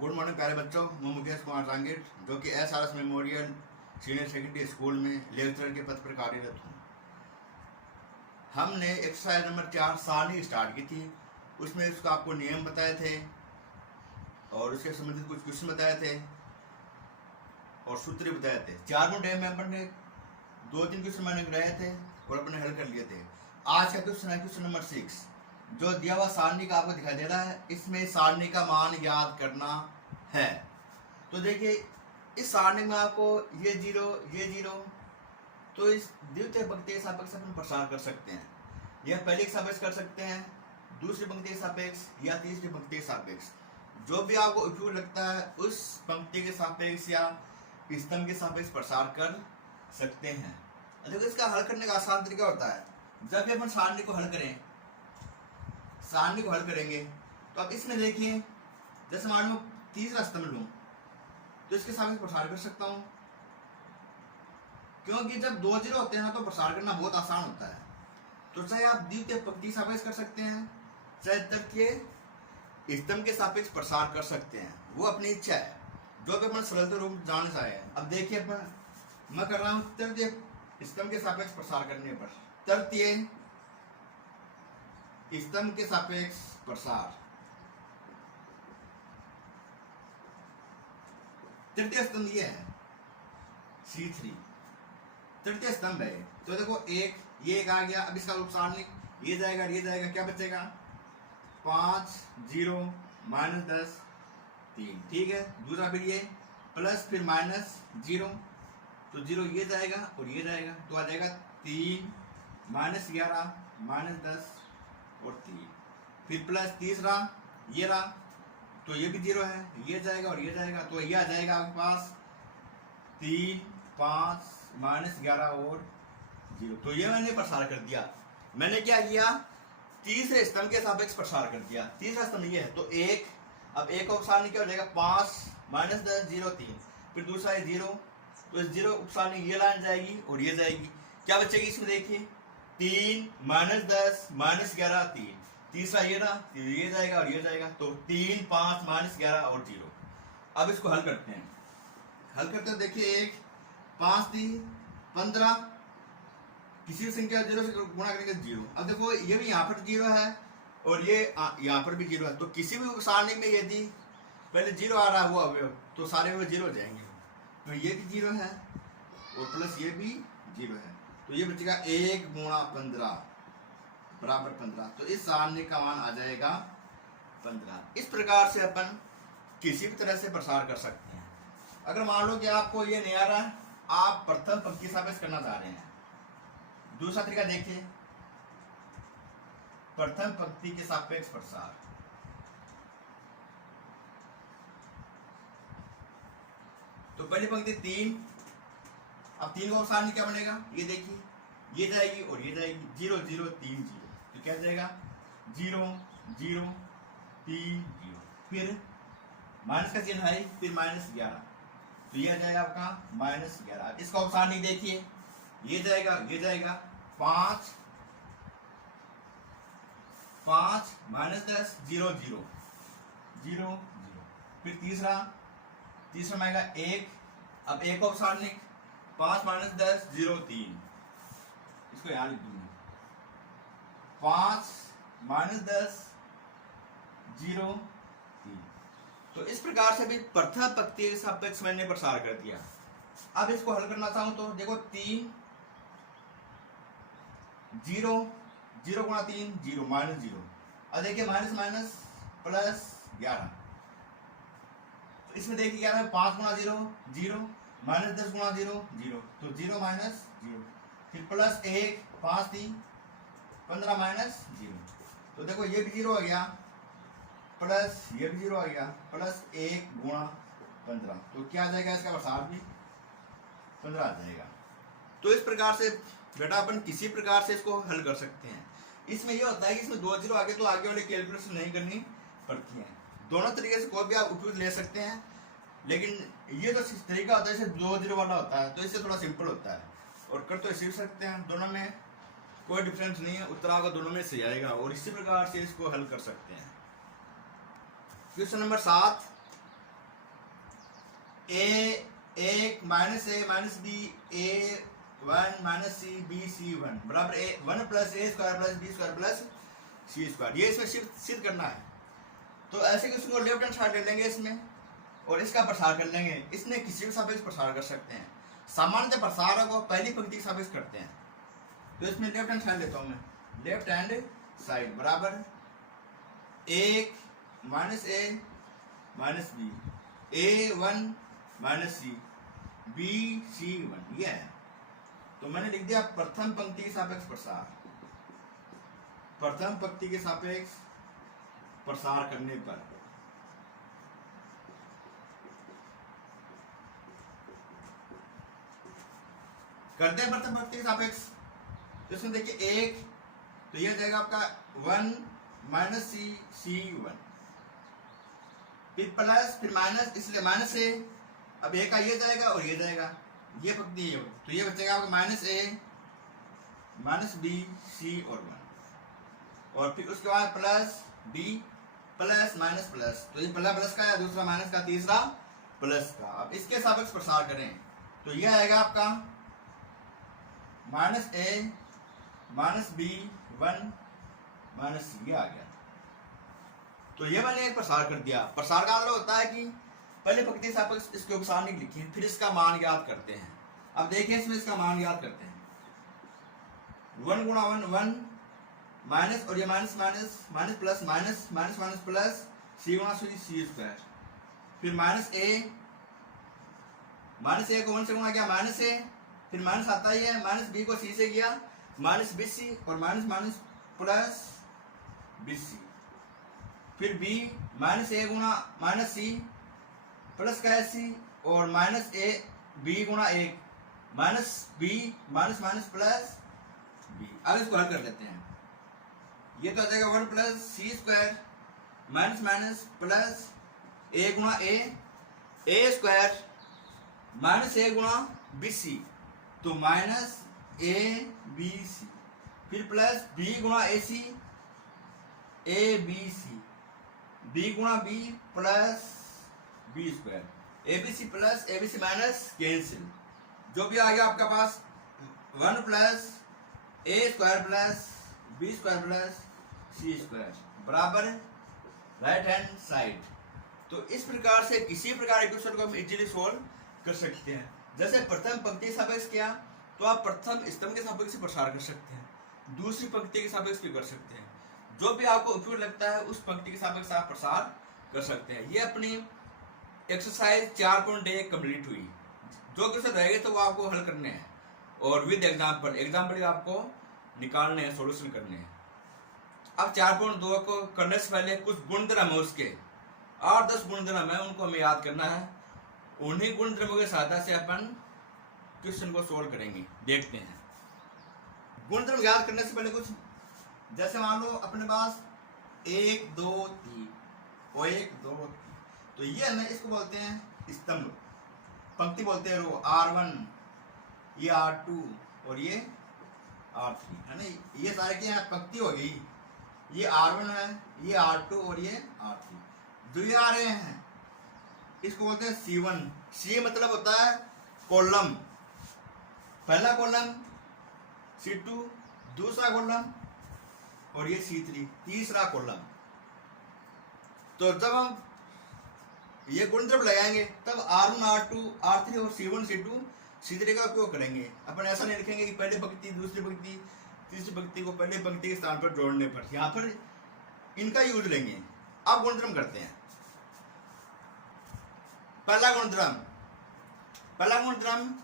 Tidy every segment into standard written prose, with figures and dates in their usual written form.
Good morning प्यारे बच्चों, मैं मुकेश कुमार रांगीर जो कि SRS memorial senior secondary school में लेक्चरर के पद पर कार्यरत हूँ। हमने एक्सरसाइज नंबर 4 सारणी स्टार्ट की थी। उसमें उसका आपको नियम बताए थे और उसके संबंधित कुछ क्वेश्चन बताए थे और सूत्र बताए थे। 4 घंटे में अपन ने 2-3 क्वेश्चन मैंने रहे थे और अपने हल कर लिए थे। आज का क्वेश्चन है क्वेश्चन नंबर 6 जो दिया हुआ सारणी का आपको दिखाई दे रहा है। इसमें सारणी का मान याद करना है। तो देखिए इस सारणी में आपको ये जीरो तो इस द्वितीय पंक्ति के सापेक्ष अपन प्रसार कर सकते हैं, या पहले के सापेक्ष कर सकते हैं, दूसरी पंक्ति के सापेक्ष या तीसरी पंक्ति के सापेक्ष, जो भी आपको उपयुक्त लगता है उस पंक्ति के सापेक्ष या स्तंभ के सापेक्ष प्रसार कर सकते हैं। देखो इसका हल करने का आसान तरीका होता है, जब भी अपन सारणी को हल करेंगे तो अब इसमें देखिए, जैसे मान लो तीसरा स्तंभ लूं तो इसके सापेक्ष प्रसार कर सकता हूं, क्योंकि जब 2 जीरो होते हैं ना तो प्रसार करना बहुत आसान होता है। तो चाहे आप द्वितीय पंक्ति सापेक्ष कर सकते हैं, चाहे तृतीय स्तंभ के सापेक्ष प्रसार कर सकते हैं, वो अपनी इच्छा है, जो कि अपन सरलता रूप जान चाहे। अब देखिए मैं कर रहा हूं तृतीय स्तंभ के सापेक्ष प्रसार करने पर, तृतीय स्तंभ के सापेक्ष प्रसार। तृतीय स्तंभ ये है C3, तृतीय स्तंभ है। तो देखो ये एक आ गया। अब इसका सारणी ये जाएगा, क्या बचेगा 5 0 -10 3, ठीक है। दूसरा फिर ये प्लस फिर -0, तो 0 ये जाएगा और ये जाएगा, तो आ जाएगा 3 -11 -10 और 3, फिर प्लस तीसरा ये रहा, तो ये भी 0 है, ये जाएगा और ये जाएगा, तो ये आ जाएगा आपके पास 3 5 -11 और 0। तो ये मैंने प्रसार कर दिया। मैंने क्या किया, तीसरे स्तंभ के सापेक्ष प्रसार कर दिया। तीसरा स्तंभ ये है तो एक, अब एक उपसारणी क्या हो जाएगा 5 -10 0 3, फिर दूसरा है 0, तो इस 0 उपसारणी ये लाइन जाएगी और ये जाएगी, क्या बचेगी इसमें देखिए 3 -10 -11 3, तीसरा ये ना, ये जाएगा और ये जाएगा, तो 3 5 -11 और 0। अब इसको हल करते हैं। देखिए 1 5 3 15, किसी भी संख्या 0 से गुणा करेंगे 0। अब देखो ये भी यहाँ पर 0 है और ये यहाँ पर भी 0 है, तो किसी भी सारणी में यदि पहले 0 आ रहा हुआ अवयव तो सारे में 0 जाएंगे, तो ये भी 0 है और प्लस ये भी 0 है, तो ये बचेगा 1 गुणा 15 बराबर 15। तो इस सारणी का मान आ जाएगा 15। इस प्रकार से अपन किसी भी तरह से प्रसार कर सकते हैं। अगर मान लो कि आपको ये नहीं आ रहा है, आप प्रथम पंक्ति सापेक्ष करना चाह रहे हैं, दूसरा तरीका देखिए, प्रथम पंक्ति के सापेक्ष प्रसार। तो पहली पंक्ति 3, अब 3 का सारणी क्या बनेगा, ये देखिए ये जाएगी और ये जाएगी, 0 0 3 0, तो क्या जाएगा 0 0 3 0, फिर माइनस का चिन्ह है, फिर -11, तो ये आ जाएगा आपका -11। इसका सारणी देखिए, ये जाएगा 5 5 -10 0 0 0 0, फिर तीसरा में आएगा 1, अब एक और सारणी 5 -10 0 3, इसको यहाँ लिख दूंगा 5 -10 0 3। तो इस प्रकार से भी प्रथम पंक्ति के सापेक्ष मैंने प्रसार कर दिया। अब इसको हल करना चाहूं तो देखो 3 0 0 गुणा 3 0 -0, अब देखिए माइनस प्लस 11, तो इसमें देखिए 11 5 गुणा 0 0 -10 गुणा 0 0, तो 0 -0, फिर प्लस 1 5 3 15 -0, तो देखो ये भी 0 आ गया, प्लस ये भी 0 आ गया, प्लस 1 गुणा 15, तो क्या आ जाएगा इसका प्रसार भी 15 आ जाएगा। तो इस प्रकार से बेटा अपन किसी प्रकार से इसको हल कर सकते हैं। इसमें यह होता है कि इसमें 2 0 आगे तो आगे वाली कैलकुलेशन नहीं करनी पड़ती है। दोनों तरीके से कोई भी आप उपयोग ले सकते हैं, लेकिन ये जो तरीका होता है इसे 2 0 वाला होता है, तो इससे थोड़ा सिंपल होता है और कर तो इसी सकते हैं। दोनों में कोई डिफरेंस नहीं है, उत्तर आपका दोनों में सही आएगा और इसी प्रकार से इसको हल कर सकते हैं। क्वेश्चन नंबर 7 एक minus A minus B A one minus C B C one बराबर A one plus A square plus B square plus C square. ये इसमें सिद्ध करना है। तो ऐसे किसी को लेफ्ट हैंड साइड ले लेंगे इसमें और इसका प्रसार कर लेंगे। इसने किसी भी सापेक्ष प्रसार कर सकते हैं। सामान्यतः प्रसार को पहली पंक्ति के सापेक्ष करते हैं। तो इसमें लेफ्ट हैंड साइड लेता हूं मैं, लेफ्ट हैंड साइड बराबर एक minus A minus B A one minus C B C one, ये है। तो मैंने लिख दिया प्रथम पंक्ति के सापेक्ष प्रसार। प्रथम पंक्ति के सापेक्ष प्रसार करने पर करते हैं प्रथम पंक्ति के सापेक्ष। तो इसमें देखिए एक, तो यह जाएगा आपका वन माइनस सी सी वन, फिर प्लस फिर माइनस, इसलिए माइनस ए, अब ए का ये जाएगा और ये जाएगा, ये पंक्ति ये, तो ये बचेगा आपका minus A minus B C और वन, और फिर उसके बाद plus B plus minus plus, तो ये पहला प्लस का है, दूसरा माइनस का, तीसरा प्लस का। अब इसके सापेक्ष प्रसार करें तो ये आएगा आपका minus A minus B one minus सी, ये आ गया। तो ये मैंने एक प्रसार कर दिया। प्रसार का मतलब होता है कि पहले पंक्ति सापेक्ष इसके उपसारणिक लिखी, फिर इसका मान ज्ञात करते हैं। अब देखिए इसमें इसका मान ज्ञात करते हैं। वन गुणा वन वन माइनस, और ये minus minus minus plus minus minus minus plus C गुणा सी स्क्वायर, फिर माइनस ए को वन से गुणा किया माइनस ए, फिर माइनस आता ही है, माइनस बी को सी से किया माइनस बी सी, और minus minus plus B C, फिर बी माइनस ए गुणा माइनस सी प्लस का सी, और माइनस ए बी गुणा एक minus B minus minus plus B. अब इसको हल कर लेते हैं। ये तो आ जाएगा one plus C square minus minus plus ए गुणा ए स्क्वायर माइनस ए गुणा बी सी, तो माइनस ए बी सी, फिर प्लस बी गुणा ए बी सी, बी गुणा B plus B square, A B C plus A B C minus cancel, जो भी आ गया आपका पास one plus A square plus B square plus C square बराबर राइट हैंड साइड। तो इस प्रकार से किसी प्रकार इक्वेशन को हम इजीली सॉल्व कर सकते हैं। जैसे प्रथम पंक्ति के सापेक्ष किया तो आप प्रथम स्तंभ के सापेक्ष से प्रसार कर सकते हैं, दूसरी पंक्ति के सापेक्ष भी कर सकते हैं, जो भी आपको उपयुक्त लगता है उस पंक्ति के सापेक्ष आप प्रसार कर सकते हैं। ये अपनी एक्सरसाइज 4.1 कंप्लीट हुई। जो क्वेश्चन रहेंगे तो वो आपको हल करने हैं और विद एग्जाम्पल आपको निकालने हैं, सॉल्यूशन करने हैं। अब 4.2 को करने से पहले कुछ गुणधर्म है उसके 8-10 गुणधर्म है, उनको हमें याद करना है। उन्हीं गुणधर्मों की सहायता से अपन क्वेश्चन को सोल्व करेंगे। देखते हैं गुणधर्म याद करने से पहले कुछ, जैसे मान लो अपने पास 1 2 3 और 1 2 3, तो ये हमें इसको बोलते हैं स्तंभ, पंक्ति बोलते हैं रो, R1 ये R2 और ये R3 है ना। ये सारे की यहाँ पंक्ति हो गई, ये R1 है, ये R2 और ये R3। जो ये आ रहे हैं इसको बोलते हैं C1। C मतलब होता है कॉलम, पहला कॉलम C2, दूसरा कॉलम, और ये C3 तीसरा कॉलम। तो जब हम ये गुणधर्म लगाएंगे तब R1 R2 R3 और C1 C2 C3 का उपयोग करेंगे। अपन ऐसा नहीं लिखेंगे कि पहले पंक्ति दूसरी पंक्ति तीसरी पंक्ति को पहले पंक्ति के स्थान पर जोड़ने पर, यहाँ पर इनका यूज लेंगे। अब गुणधर्म करते हैं। पहला गुणधर्म,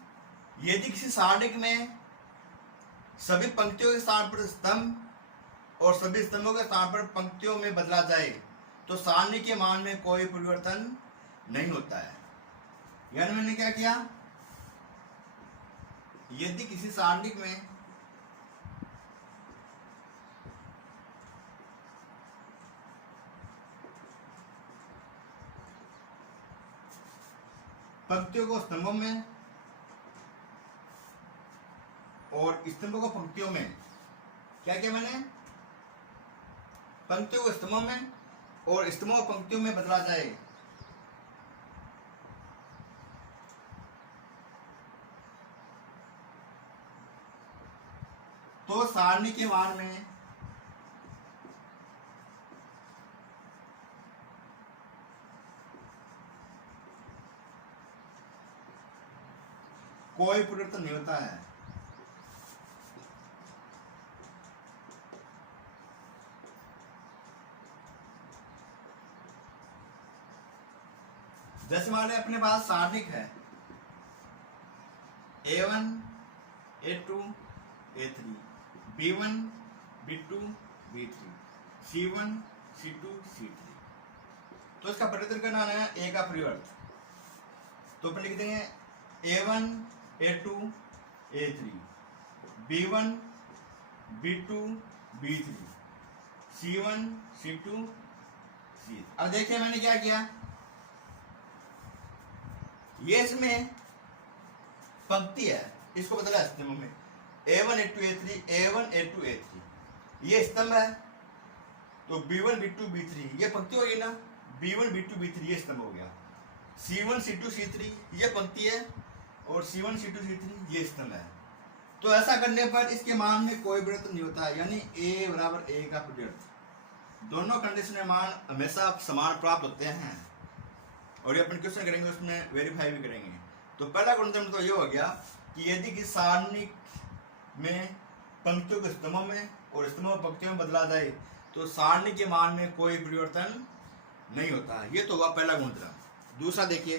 यदि किसी सारणिक में सभी पंक्तियों के स्थान पर स्तंभ और सभी स्तंभों के स्थान पर पंक्तियों में बदला जाए तो सारणी के मान में कोई परिवर्तन नहीं होता है। यानी मैंने क्या किया, यदि किसी सारणिक में पंक्तियों को स्तंभों में और स्तंभों को पंक्तियों में, क्या किया मैंने, पंक्तियों को स्तंभों में और स्तंभों को पंक्तियों में बदला जाए तो सारणी के मान में कोई परिवर्तन नहीं होता है। जैसे मान लें अपने पास सारणिक है A1 A2 A3 B1 B2 B3 C1 C2 C3। तो इसका परिवर्तन करना है A का परिवर्त, तो अपन लिख देंगे A1 A2 A3 B1 B2 B3 C1 C2 C3। अब देखिए मैंने क्या किया, ये इसमें पंक्ति है, इसको बदला स्तंभ में A1 A2 A3 A1 A2 A3, ये स्तंभ है तो B1 B2 B3 ये पंक्ति होगी ना, B1 B2 B3 ये स्तंभ हो गया। C1 C2 C3 ये पंक्ति है और C1 C2 C3 ये स्तंभ है। तो ऐसा करने पर इसके मान में कोई परिवर्तन नहीं होता है, यानी A बराबर A का परिवर्त। दोनों कंडीशन में मान हमेशा समान प्राप्त होते हैं और ये अपन क्वेश्चन करेंगे उसमें वेरीफाई भी करेंगे। तो पहला गुणधर्म तो ये हो गया कि यदि किसी सारणी में पंक्तियों को स्तंभों में और स्तंभों पंक्तियों में बदला जाए तो सारणी के मान में कोई परिवर्तन नहीं होता है। ये तो हुआ पहला गुणधर्म। दूसरा देखिए,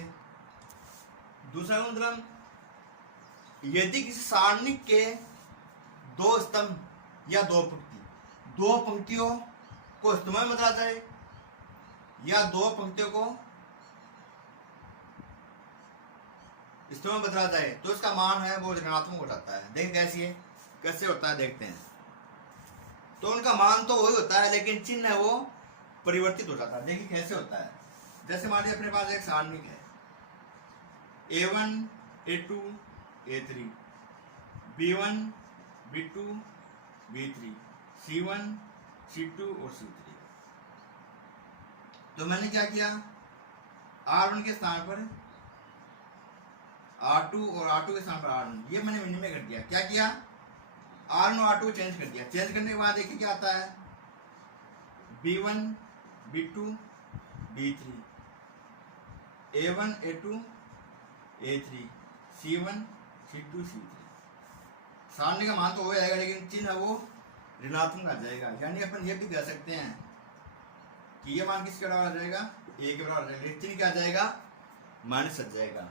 दूसरा गुणधर्म, यदि किसी सारणी के दो स्तंभ या दो पंक्तियों को स्तंभ में बदला जाए या दो पंक्तियों को स्तंभ में बदला जाए तो इसका मान है वो ऋणात्मक हो जाता है। देखिए कैसे होता है, देखते हैं। तो उनका मान तो वही होता है लेकिन चिन्ह है वो परिवर्तित हो जाता है। देखिए कैसे होता है, जैसे मान लीजिए अपने पास एक सारणिक है A1 A2 A3 B1 B2 B3 C1 C2 और C3। तो मैंने क्या किया, R1 के स्थान पर R2 और R2 के स्थान पर R1 ये मैंने विनिमय कर दिया। क्या किया, R1 और R2 चेंज कर दिया। चेंज करने के बाद देखिए क्या आता है, B1 B2 B3 A1 A2 A3 C1 C2 C3। सारणी का मान तो हो जाएगा लेकिन चिन्ह वो ऋणात्मक आ जाएगा। यानी अपन ये भी कह सकते हैं कि ये मान किसके बराबर आ जाएगा, A के बराबर आ जाएगा। चिन्ह क्या आ जाएगा, माइनस आ जाएगा।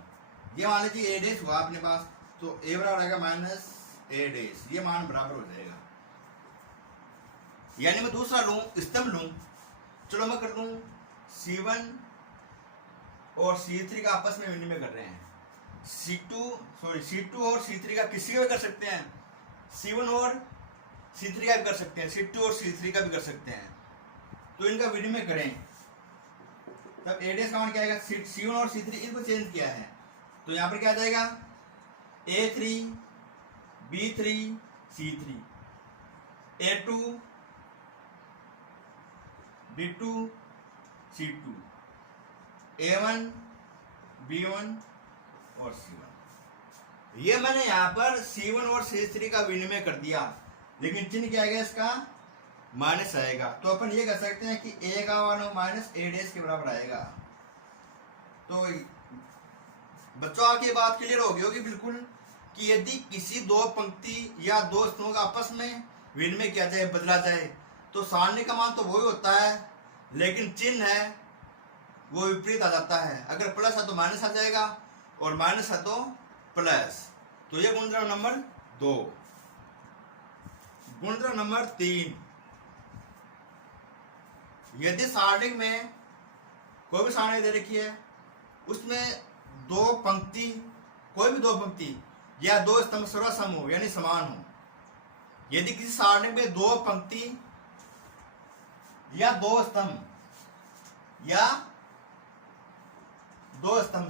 ये मान लीजिए A डैश हुआ अपने पास तो A बराबर आएगा माइनस A डैश, ये मान बराबर हो जाएगा। यानी मैं दूसरा लूं, स्तंभ लूं, चलो मैं कर लूं C1 और C3 का आपस में विनिमय कर रहे हैं। C2 और C3 का किसी का भी कर सकते हैं, C1 और C3 का भी कर सकते हैं, C2 और C3 का भी कर सकते हैं। तो इनका विनिमय करें तब A डैश का मान क्या आएगा, C1 और C3 इनको चेंज किया है तो यहाँ पर क्या आ जाएगा A3 B3 C3 A2 B2 C2 A1 B1 और C1। ये मैंने यहाँ पर C1 और C3 का विनिमय कर दिया लेकिन चिन्ह क्या आएगा, इसका माइनस आएगा। तो अपन ये कह सकते हैं कि A का मान माइनस A डैश के बराबर आएगा। तो बच्चों आपकी बात क्लियर होगी बिल्कुल कि यदि किसी दो पंक्ति या दो स्तंभों का आपस में विनिमय किया जाए, बदला जाए तो सारणी का मान तो वही होता है लेकिन चिन्ह है वो विपरीत आ जाता है। अगर प्लस है तो माइनस आ जाएगा और माइनस है तो प्लस। तो ये गुणधर्म नंबर 2। गुणधर्म नंबर 3, यदि सारणी में कोई भी सारणी दे रखी है उसमें दो पंक्ति, कोई भी दो पंक्ति या दो स्तंभ सर्वसम हो यानी समान हो। यदि किसी सारणी में दो पंक्ति या दो स्तंभ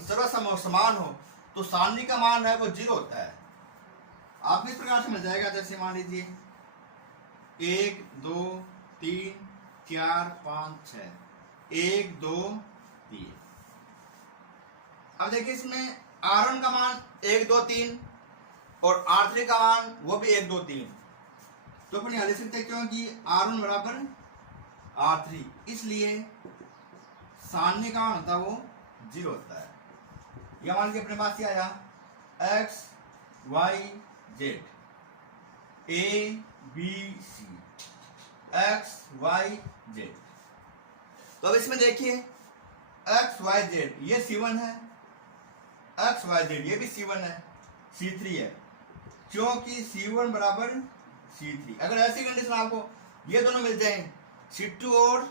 सर्वसम हो, समान हो तो सारणी का मान है वो 0 होता है। आप इस प्रकार से मिल जाएगा, जैसे मान लीजिए 1 2 3 4 5 6 1 2 3। अब देखिए इसमें R1 का मान 1 2 3 और R3 का मान वो भी 1 2 3। तो अपन यहाँ लिख सकते हैं क्योंकि R1 बराबर R3, इसलिए सारणी का मान होता है वो 0 होता है। या मान के अपने पास क्या आया x y z a b c x y z। तो अब इसमें देखिए x y z ये C1 है, x y z ये भी C1 है, C3 है, क्योंकि C1 बराबर C3। अगर ऐसी कंडीशन आपको ये दोनों मिल जाए C2 और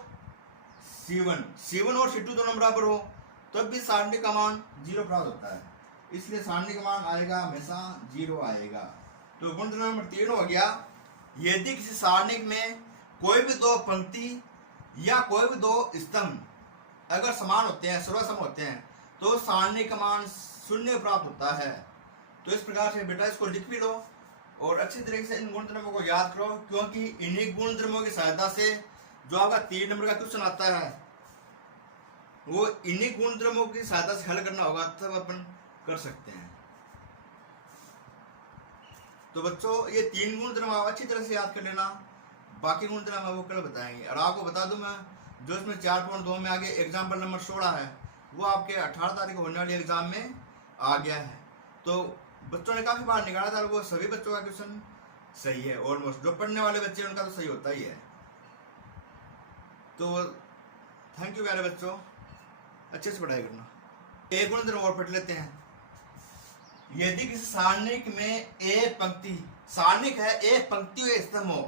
C1 और C2 दोनों बराबर हो तब भी सारणी का मान 0 प्राप्त होता है, इसलिए सारणी का मान आएगा हमेशा 0 आएगा। तो गुण नंबर 3 हो गया, यदि किसी सारणी में कोई भी दो पंक्ति या कोई भी दो स्तंभ अगर समान होते हैं, सर्वसम होते हैं, तो सारणी का मान 0 प्राप्त होता है। तो इस प्रकार से बेटा इसको लिख भी लो और अच्छी तरीके से इन गुणधर्मों को याद करो, क्योंकि इन्हीं गुणधर्मों की सहायता से जो आपका 3 नंबर का क्वेश्चन आता है वो इन्हीं गुणधर्मों की सहायता से हल करना होगा, तब अपन कर सकते हैं। तो बच्चों ये 3 गुणधर्म आप अच्छी तरह से याद कर लेना, बाकी गुणधर्म वो कल बताएंगे। और आपको बता दूं मैं, जो इसमें 4.2 में आगे एग्जाम्पल नंबर 16 है वो आपके 18 तारीख को होने वाले एग्जाम में आ गया है। तो बच्चों ने काफी बार निकाला था, वो सभी बच्चों का क्वेश्चन सही है ऑलमोस्ट। जो पढ़ने वाले बच्चे उनका तो सही होता ही है। तो थैंक यू प्यारे बच्चों, अच्छे से पढ़ाई करना। एक गुणधर्म और पढ़ लेते हैं। यदि किसी सारणिक में एक पंक्ति, सारणिक है एक पंक्ति या स्तंभ हो,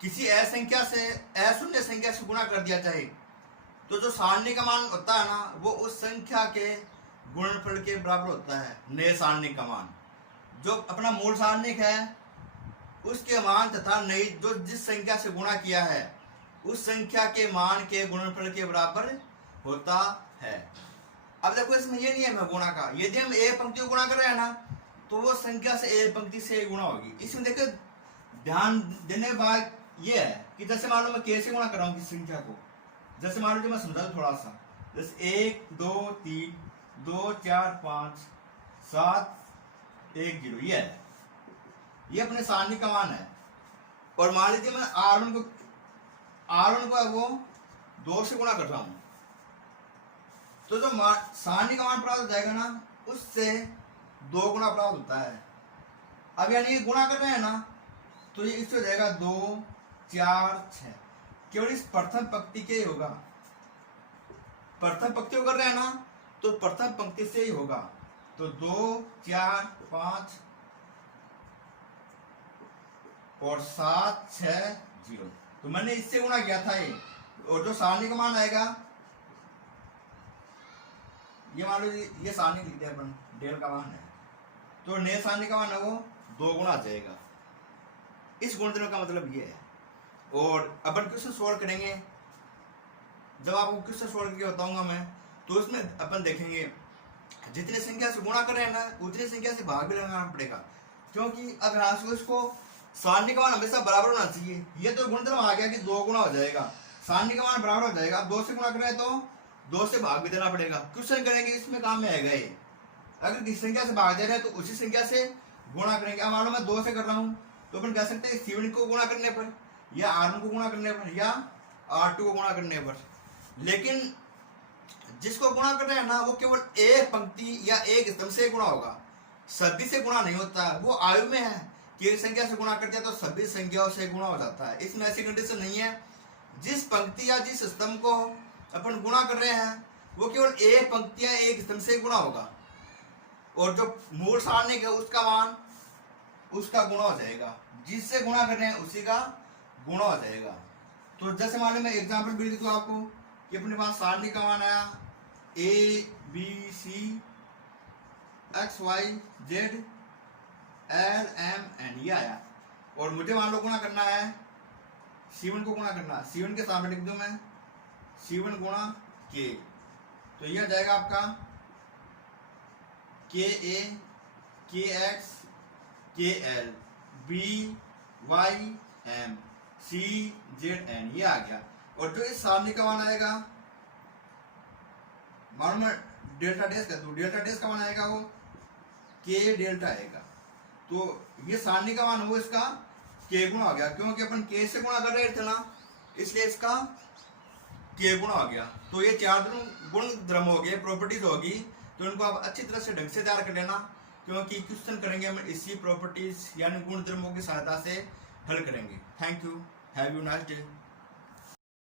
किसी असंख्या से अशून्य संख्या से गुणा कर दिया जाए, तो जो सारणी का मान होता है ना वो उस संख्या के गुणनफल के बराबर होता है। नए सारणिक का मान जो अपना मूल सारणिक है उसके मान तथा नई जो जिस संख्या से गुणा किया है उस संख्या के मान के गुणनफल के बराबर होता है। अब देखो इसमें ये नियम है गुणा का, यदि हम एक पंक्ति को गुणा कर रहे हैं ना तो वो संख्या से एक पंक्ति से गुणा होगी। इसमें देखो ध्यान देने के बाद ये है कि जैसे मान लो मैं कैसे गुणा कर रहा हूँ किसी संख्या को, जैसे मान लो मैं समझा थोड़ा सा, जैसे 1 2 3 2 4 5 7 1 0 ये अपने सारणी का मान है। और मान लीजिए मैं R1 को है वो 2 से गुणा कर रहा हूं, तो जो सारणी का मान प्राप्त हो जाएगा ना उससे 2 गुना प्राप्त होता है। अब यानी गुणा कर रहे हैं ना तो ये इससे हो जाएगा 2 4 6, केवल इस प्रथम पंक्ति के ही होगा। प्रथम पंक्ति को कर रहे हैं ना तो प्रथम पंक्ति से ही होगा। तो 2 4 5 और 7 6 0, तो मैंने इससे गुणा किया था ये। और जो सारणी का मान आएगा ये मान लो ये सारणी लिखते हैं अपन, डेल का मान है, तो नए सारणी का मान है वो 2 गुना आ जाएगा। इस गुणधर्म का मतलब ये है। और अपन क्वेश्चन सोल्व करेंगे, जब आपको क्वेश्चन सोल्व करके बताऊंगा मैं, तो उसमें अपन देखेंगे जितनी संख्या से गुणा कर रहे हैं ना उतनी संख्या से भाग भी लगाना पड़ेगा, क्योंकि अगर आप इसको सारणी का मान हमेशा बराबर होना चाहिए। ये तो गुणधर्म आ गया कि 2 गुना हो जाएगा, सारणी का मान बराबर हो जाएगा। अब 2 से गुणा कर रहे हैं तो 2 से भाग भी देना पड़ेगा। क्वेश्चन करेंगे इसमें काम में आएगा ये, अगर किसी संख्या से भाग दे रहे हैं तो उसी संख्या से गुणा करेंगे। अब मान लो मैं 2 से कर रहा हूँ तो अपन कह सकते हैं C1 को गुणा करने पर या R1 को गुणा करने पर या R2 को गुणा करने पर। लेकिन जिसको गुणा कर रहे हैं ना वो केवल एक पंक्ति या एक स्तंभ से गुणा होगा, सभी से गुणा नहीं होता। वो आयु में है कि एक संख्या से गुणा कर दिया तो सभी संख्याओं से गुणा हो जाता है। इसमें ऐसी कंडीशन नहीं है। जिस पंक्ति या जिस स्तंभ को अपन गुणा कर रहे हैं वो केवल एक पंक्ति या एक स्तंभ से गुणा होगा, और जो मूल सारणी है उसका मान उसका गुणा हो जाएगा, जिससे गुणा कर रहे हैं उसी का गुणा हो जाएगा। तो जैसे मान लो मैं एग्जाम्पल भी लिख दूं आपको कि अपने पास सारणी का मान आया A B C X Y Z L M N, ये आया, और मुझे मान लो गुणा करना है C1 को गुणा करना है। C1 के सामने लिख दूं मैं C1 गुणा K, तो यह जाएगा आपका KA KX KL BY M CZN, ये आ गया। और जो इस सारणी का मान आएगा, मान मैं डेल्टा डेस कर दूं, डेल्टा डेस का मान आएगा वो K डेल्टा आएगा। तो ये सारणी का मान हो इसका के गुणा हो गया, क्योंकि अपन के से गुणा कर रहे थे ना, इसलिए इसका के गुणा हो गया। तो ये चार गुण धर्म हो गए, प्रॉपर्टीज होगी, तो इनको आप अच्छी तरह से ढंग से तैयार कर लेना, क्योंकि क्वेश्चन करेंगे हम इसी प्रॉपर्टीज यानी गुण धर्मों की सहायता से हल करेंगे। Thank you, have you nice day.